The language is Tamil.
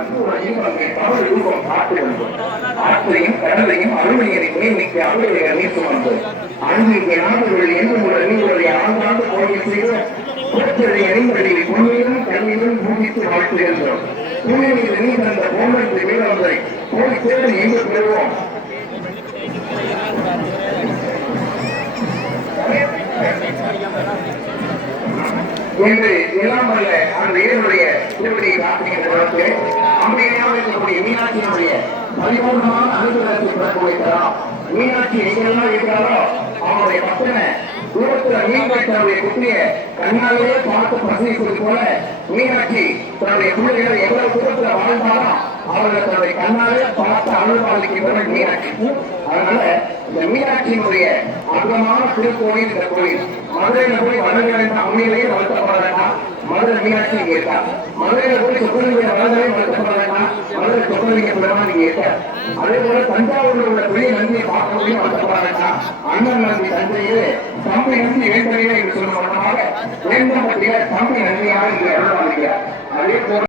கற்பூரையும் அங்கே தமிழ் ரூபம் காத்து வந்து ஆற்றையும் கடலையும் அருள்நீரை மேன்மிக்க நாடுகள் என்னும் ஒரு கோயில் பொன்னிலும் கல்வியிலும் பூமித்து வாழ்த்துகின்றோம் நீ தந்த போன்றத்தை போய் தேடி எங்கு பெறுவோம் என்று எல்லாம் வல்ல அந்த இறைவனுடைய திருவடியை இருக்கக்கூடிய மீனாட்சியினுடைய பரிபூர்ணமான அனுகிரகத்தை பெறக்கூடிய தரம் மீனாட்சி எங்கெல்லாம் இருக்கிறாரோ அவனுடைய பக்தனை தூரத்துல மீன்கள் தன்னுடைய குட்டிய கண்ணாலேயே பார்த்து பிரசனிப்பது போல மீனாட்சி தன்னுடைய பிள்ளைகளை எவ்வளவு தூரத்துல வாழ்ந்தாலும் அவர்களை தன்னுடைய கண்ணாலே பார்த்து அனுபவிக்கின்றனர் மீனாட்சி. அதனால இந்த மீனாட்சியினுடைய அற்புதமான திருக்கோயில் இந்த கோயில் மதுரையில போய் வணங்க வேண்டாம் உண்மையிலேயே வளர்த்தப்பட வேண்டாம் மதுரை மீனாட்சி இங்க இருக்கா? மதுரையில போய் சொக்கலிங்க வளர்ந்தவே வளர்த்தப்பட வேண்டாம் மதுரை சொக்கலிங்க இருக்க அதே போல தஞ்சாவூர்ல உள்ள பெரிய நந்தியை பார்க்க முடியும் வருத்தப்பட வேண்டாம் அண்ணன் நந்தி தஞ்சையிலே தம்பி நந்தி ஏற்கனவே என்று சொல்லும் வண்ணமாக வேண்டப்பட்டிய தம்பி நந்தியாக அதே போல